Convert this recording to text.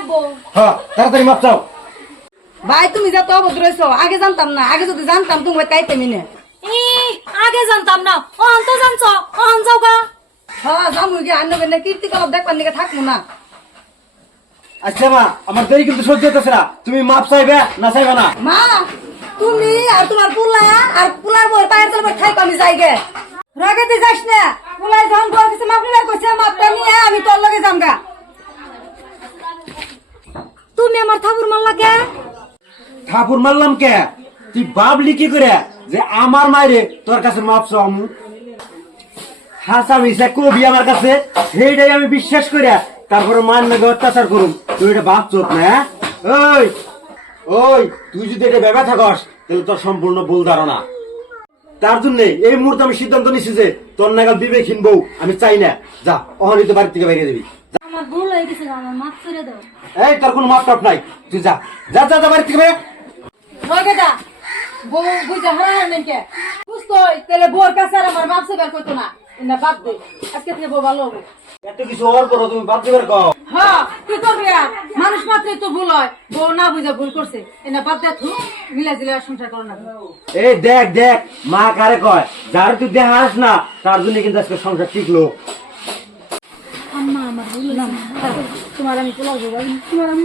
লাগবো। হ্যাঁ তাড়াতাড়ি মাপ চাও। ভাই তুমি যা তো অভদ্র হইছো, আগে জানতাম না, আগে যদি জানতাম তুমি তাইতে মিনে। আগে জানতাম না, অহন তো জানছ, অহন যাও গা। হ্যাঁ জামু গিয়ে আনবে কীর্তিকলাপ দেখবার দিকে থাকবো না। আচ্ছা মা, আমার দেরি কিন্তু সহ্য হইতেছে না, তুমি মাপ চাইবে না চাইবে না? মা তুমি আর তোমার পুলা আর পুলার বই পায়ের তলে খাই আমি যাই গে। রাগাতে যাস না, পুলাই যখন বই কিছু মাপ নিবার কইছে মাপটা নিয়ে আমি তোর লগে যাম গা। তুমি আমার ঠাকুর মারলা কে? ঠাকুর মারলাম কে? তুই ভাবলি কি করে যে আমার মায়েরে তোর কাছে মাপ চাও? হাসা মিশা কবি আমার কাছে, সেইটাই আমি বিশ্বাস করিয়া তারপরে মান নাগে অত্যাচার করুম। তুই এটা ভাবছত না? ওই ওই তুই যদি এটা ভেবে থাকস তাহলে তোর সম্পূর্ণ ভুল ধারণা। তার জন্য এই মুহূর্তে আমি সিদ্ধান্ত নিচ্ছি যে তোর নাগাল বিবেকহীন বউ আমি চাই না। যা অহনিত বাড়ি থেকে বাইরে দিবি। আমার ভুল হয়ে গেছে, আমার মাফ করে দাও। এই তোর কোনো মাপ টাপ নাই, তুই যা যা যা বাড়ি থেকে বাইরে। রগেদা বউ বুঝা হারায় নেন কে বুঝতোই তাহলে বউর কাছে আর আমার মাপ সেবার করতো না। না বাদ দে, আজকে থেকে বউ ভালো হবে। এত কিছু হওয়ার পরও তুমি বাদ দিবার কও? হ্যাঁ কি করবি আর, মানুষ মাত্রই তো ভুল হয়, বউ না বুঝা ভুল করছে। এনা বাদ দে, মিলা জিলা সংসার করো না। এই দেখ দেখ মা কারে কয়, যার তুই দেখাস না তার জন্য কিন্তু আজকে সংসার টিকলো। আম্মা আমার ভুল হয়েছে, তোমার আমি পোলাও দেবো, তোমার আমি